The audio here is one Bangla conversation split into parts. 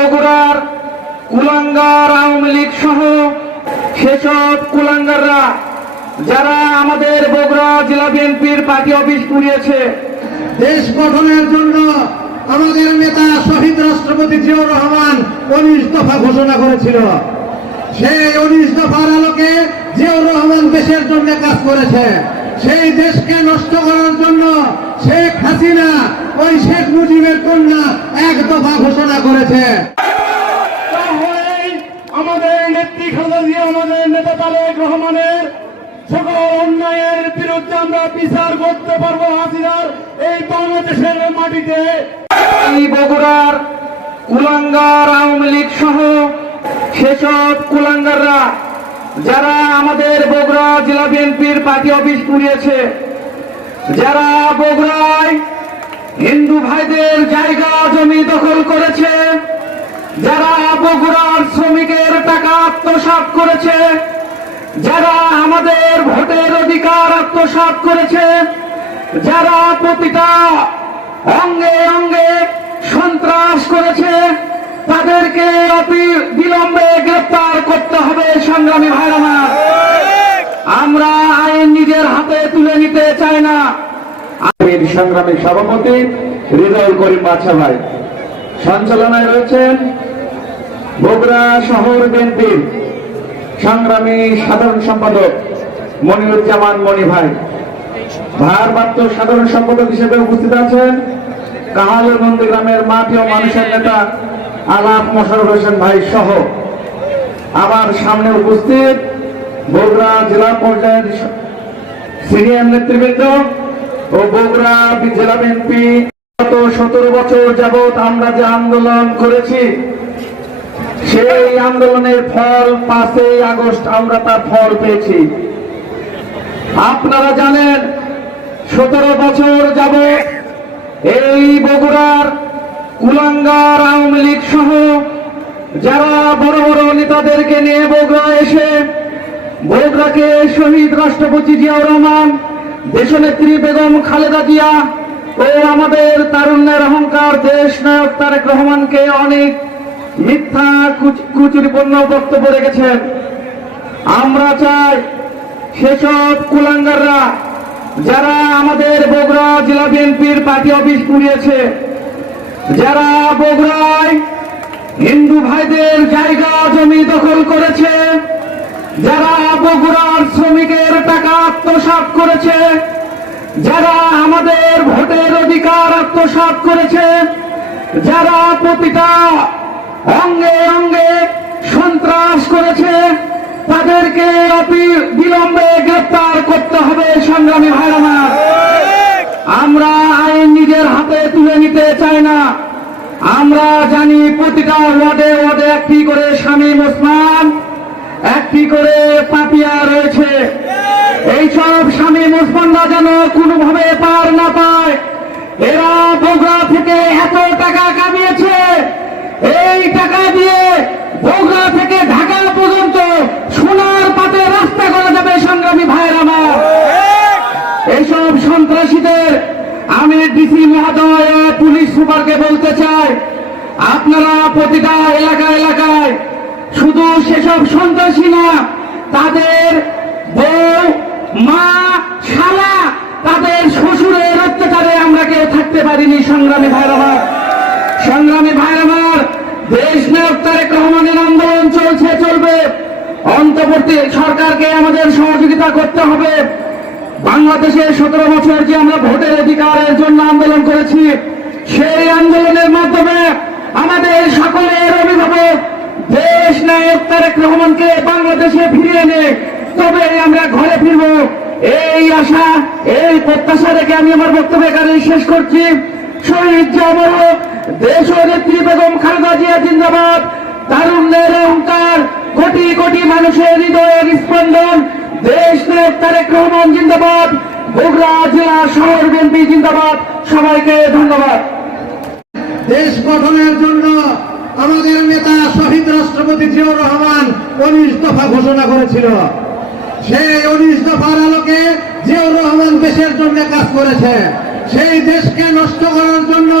বগুড়ার কুলাঙ্গার আওয়ামী লীগ সহ সেসব কুলাঙ্গাররা, যারা আমাদের বগুড়া জেলা বিএনপির পার্টি অফিস পুড়িয়েছে। দেশ গঠনের জন্য আমাদের নেতা শহীদ রাষ্ট্রপতি জিয়াউর রহমান উনিশ দফা ঘোষণা করেছিল। সেই উনিশ দফার আলোকে জিয়াউর রহমান দেশের জন্য কাজ করেছে। সেই দেশকে নষ্ট করার জন্য শেখ হাসিনা ওই শেখ মুজিবের কন্যা দফা ঘোষণা করেছে। আমাদের নেত্রী খালেদা আমাদের নেতা তারেক রহমানের সকল অন্যায়ের বিরুদ্ধে আমরা বিচার করতে পারব হাসিনার এই বাংলাদেশের মাটিতে। বগুড়ার কুলাঙ্গার আওয়ামী লীগ সহ সেসব কুলাঙ্গাররা যারা আমাদের বগুড়া জেলা বিএনপির পার্টি অফিস পুড়িয়েছে যারা বগুড়ায় হিন্দু ভাইদের জায়গা জমি দখল করেছে, যারা বগুড়ার শ্রমিকের টাকা আত্মসাৎ করেছে, যারা আমাদের ভোটের অধিকার আত্মসাৎ করেছে, যারা প্রতিটা অঙ্গে অঙ্গে সন্ত্রাস করেছে, তাদেরকে অতি বিলম্বে গ্রেপ্তার করতে হবে সংগ্রামী ভাইরা আমরা। আইন নিজের হাতে তুলে নিতে চাই না। আমির সংগ্রামী সভাপতি হৃদয় করিম বাছা ভাই। সঞ্চালনায় রয়েছেন বগুড়া শহর বিএনপির সংগ্রামী সাধারণ সম্পাদক মনিরুজ্জামান মনি ভাই। ভারপ্রাপ্ত সাধারণ সম্পাদক হিসেবে উপস্থিত আছেন কাহাল নন্দীগ্রামের মাটি ও মানুষের নেতা আলাপ মোশারফ হোসেন ভাই সহ। আমার সামনে উপস্থিত বগুড়া জেলা পর্যায়ের সিনিয়র নেতৃবৃন্দ ও বগুড়া জেলা বিএনপি গত সতেরো বছর যাবৎ আমরা যে আন্দোলন করেছি, সেই আন্দোলনের ফল পাঁচই আগস্ট আমরা তার ফল পেয়েছি। আপনারা জানেন, সতেরো বছর যাবৎ এই বগুড়ার কুলাঙ্গার আওয়ামী লীগ সহ যারা বড় বড় নেতাদেরকে নিয়ে বগুড়া এসে, বগুড়াকে শহীদ রাষ্ট্রপতি জিয়াউর রহমান দেশনেত্রী বেগম খালেদা জিয়া ও আমাদের তারুণ্যের অহংকার দেশ নায়ক তারেক রহমানকে অনেক মিথ্যা কুচ- কুচুরিপূর্ণ বক্তব্য রেখেছেন। আমরা চাই সেসব কুলাঙ্গাররা যারা আমাদের বগুড়া জেলা বিএনপির পার্টি অফিস পুড়িয়েছে, যারা বগুড়ায় হিন্দু ভাইদের জায়গা জমি দখল করেছে যারা বগুড়ার শ্রমিকের টাকা আত্মসাৎ করেছে, যারা আমাদের ভোটের অধিকার আত্মসাৎ করেছে, যারা প্রতিটা অঙ্গে অঙ্গে সন্ত্রাস করেছে, তাদেরকে অতি বিলম্বে গ্রেপ্তার করতে হবে সংগ্রামী ভাইরা। আমরা আইন নিজের হাতে তুলে নিতে চাই না। আমরা জানি প্রতিটা ওয়ার্ডে ওয়ার্ডে একটি করে স্বামী ওসমান একটি করে পাপিয়া রয়েছে। এইসব স্বামী মুসলমানরা যেন কোনোভাবে পার না পায়। এরা বগুড়া থেকে এত টাকা কামিয়েছে। এই টাকা দিয়ে বগুড়া থেকে ঢাকা পর্যন্ত সোনার পাতে রাস্তা করা যাবে সংগ্রামী ভাইয়ের আমার। এইসব সন্ত্রাসীদের আমি ডিসি মহোদয়, পুলিশ সুপারকে বলতে চাই, আপনারা প্রতিটা এলাকা, এলাকায় শুধু সেসব সন্ত্রাসী না, তাদের বউ, মা, শালা, তাদের শ্বশুরের অত্যাচারে আমরা কেউ থাকতে পারিনি, সংগ্রামী ভাইয়ের আমার সংগ্রামী ভাইয়ের আমার দেশ নায়ক তারেক রহমানের আন্দোলন চলছে, চলবে। অন্তর্বর্তী সরকারকে আমাদের সহযোগিতা করতে হবে। বাংলাদেশে সতেরো বছর যে আমরা ভোটের অধিকারের জন্য আন্দোলন করেছি, সেই আন্দোলনের মাধ্যমে আমাদের সকলের অভিভাবক দেশ নায়ক তারেক রহমানকে বাংলাদেশে ফিরিয়ে এনে তবে আমরা ঘরে ফিরব। এই আশা, এই প্রত্যাশা রেখে আমি আমার বক্তব্য এখানে শেষ করছি। শহীদ জামর দেশ নেত্রী বেগম খালেদা জিয়া জিন্দাবাদ। তারুণ্যের অহংকার, কোটি কোটি মানুষের হৃদয়ের স্পন্দন। দেশ নায়ক তারেক রহমান জিন্দাবাদ। বগুড়া জেলা শহর বিএনপি জিন্দাবাদ। সবাইকে ধন্যবাদ। দেশ গঠনের জন্য রাষ্ট্রপতি জিয়াউর রহমান উনিশ দফা ঘোষণা করেছিল। সেই উনিশ দফার আলোকে জিয়াউর রহমান দেশের জন্য কাজ করেছে। সেই দেশকে নষ্ট করার জন্য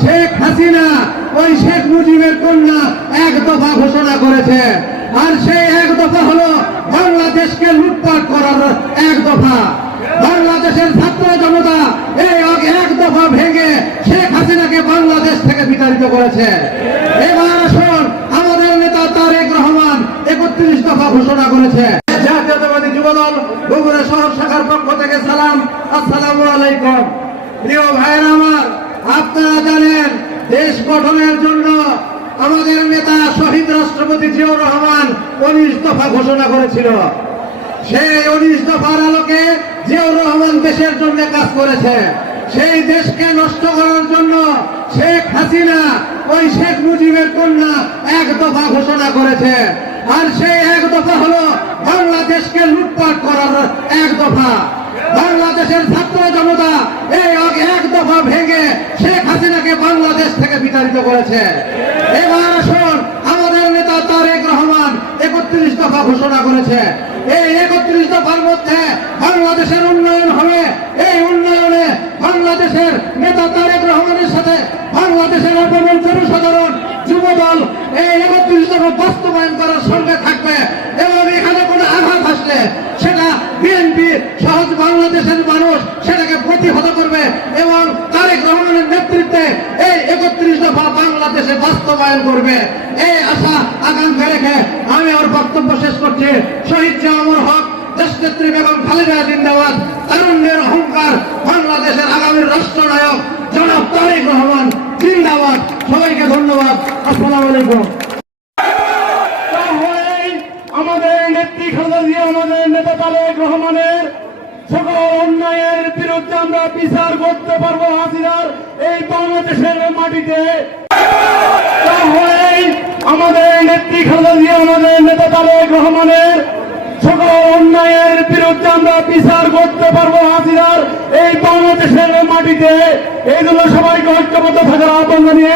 শেখ হাসিনা ওই শেখ মুজিবের কন্যা এক দফা ঘোষণা করেছে। আর সেই এক দফা হলো বাংলাদেশকে লুটপাট করার এক দফা। বাংলাদেশের ছাত্র জনতা এই এক- এক দফা ভেঙে শেখ হাসিনাকে বাংলাদেশ থেকে বিতাড়িত করেছে। এবার আসুন আমাদের নেতা তারেক রহমান একত্রিশ দফা ঘোষণা করেছে। জাতীয়তাবাদী যুবদল বগুড়া শহর শাখার পক্ষ থেকে সালাম। আসসালামু আলাইকুম। প্রিয় ভাইরা আমার, আপনারা জানেন, দেশ গঠনের জন্য আমাদের নেতা শহীদ রাষ্ট্রপতি জিয়াউর রহমান উনিশ দফা ঘোষণা করেছিল। সেই উনিশ দফার আলোকে জিয়াউর রহমান দেশের জন্য কাজ করেছে। সেই দেশকে নষ্ট করার জন্য শেখ হাসিনা ওই শেখ মুজিবের কন্যা এক দফা ঘোষণা করেছে। আর সেই এক দফা হলো বাংলাদেশকে লুটপাট করার এক দফা। বাংলাদেশের ছাত্র জনতা এই এক- দফা ভেঙে শেখ হাসিনাকে বাংলাদেশ থেকে বিতাড়িত করেছে। এবার আসুন, আমাদের নেতা তারেক রহমান একত্রিশ দফা ঘোষণা করেছে। এই একত্রিশ দফার মধ্যে বাংলাদেশের উন্নয়ন হবে। এই উন্নয়নে বাংলাদেশের নেতা তারেক রহমানের সাথে বাংলাদেশের অপমন জনসাধারণ যুবদল এই একত্রিশ দফা বাস্তবায়ন করার সঙ্গে থাকবে এবং এখানে কোনো আঘাত আসলে সেটা বিএনপি, সহজ বাংলাদেশের মানুষ সেটাকে প্রতিহত করবে এবং তারেক রহমানের নেতৃত্বে এই একত্রিশ দফা বাংলাদেশে বাস্তবায়ন করবে। এই আশা আকাঙ্ক্ষা রেখে আমি আমার বক্তব্য শেষ করছি। শহীদ জামুর হক, দেশনেত্রী বেগম খালেদা জিন্দাবাদ, তারুণ্যের অহংকার, বাংলাদেশের আগামী রাষ্ট্রনায়ক জনাব তারেক রহমান। জিন্দাবাদ। সবাইকে ধন্যবাদ। আসসালামু আলাইকুম। আমাদের নেত্রী খালেদা জিয়া, আমাদের নেতা তারেক রহমানের সকল অন্যায়ের বিরুদ্ধে আমরা বিচার করতে পারব হাসিনার এই বাংলাদেশের মাটিতে। আমাদের নেত্রী খালেদা জিয়া, আমাদের নেতা তারেক রহমানের অন্যায়ের বিরুদ্ধে আমরা বিচার করতে পারব হাজিরার। এই বাংলাদেশের মাটিতে এইগুলো সবাইকে ঐক্যবদ্ধ থাকার আহ্বান জানিয়ে